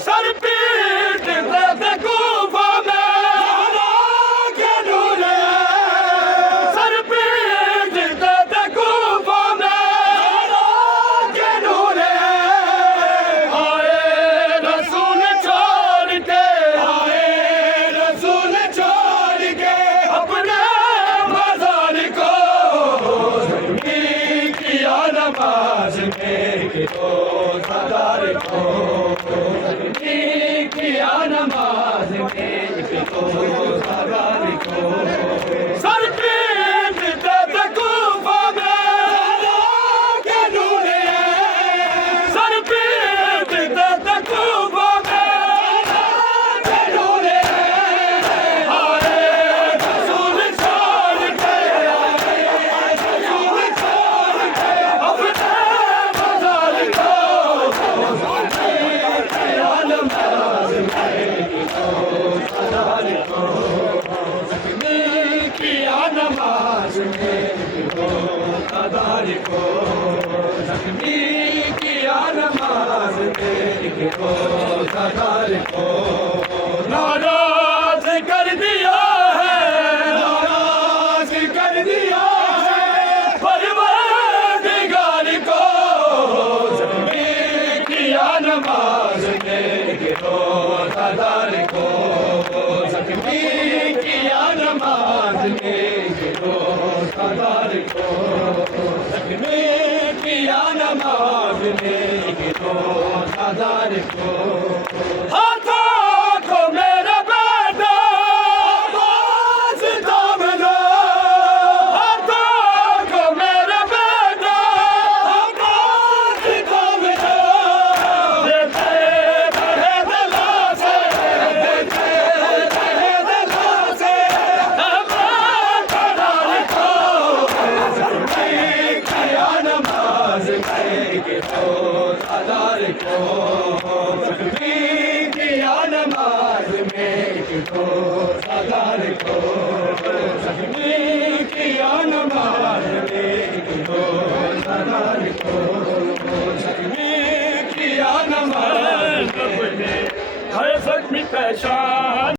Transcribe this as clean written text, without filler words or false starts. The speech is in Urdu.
سر پیٹ دے کو نماز میں ایک روزہ لکھو سر پیٹ دے کوفہ میں کے نور ہے سر پیٹ دے کوفہ میں کے نور ہے آئے رسول چھوڑ کے آئے رسول چھوڑ کے اپنے مزار کو زخمی کیا نماز میں کو ناراض کر دیا ہے ناراض کر دیا ہے پروردگار کو زخمی کیا نماز میں کو زخمی کیا نماز میں کو زخمی کیا نماز میں کو ہاتھوں کو میرا بیٹا آواز دام دو ہاتھوں کو میرا بیٹا آواز دام دو دیتے بڑے دلا سے دیتے بڑے دلا سے ہمیں قرار کو زخمی کیا نماز میں کو زخمی کیا نماز میں کو زخمی کیا نماز میں کو زخمی کیا نماز میں ہے زخمی پہچان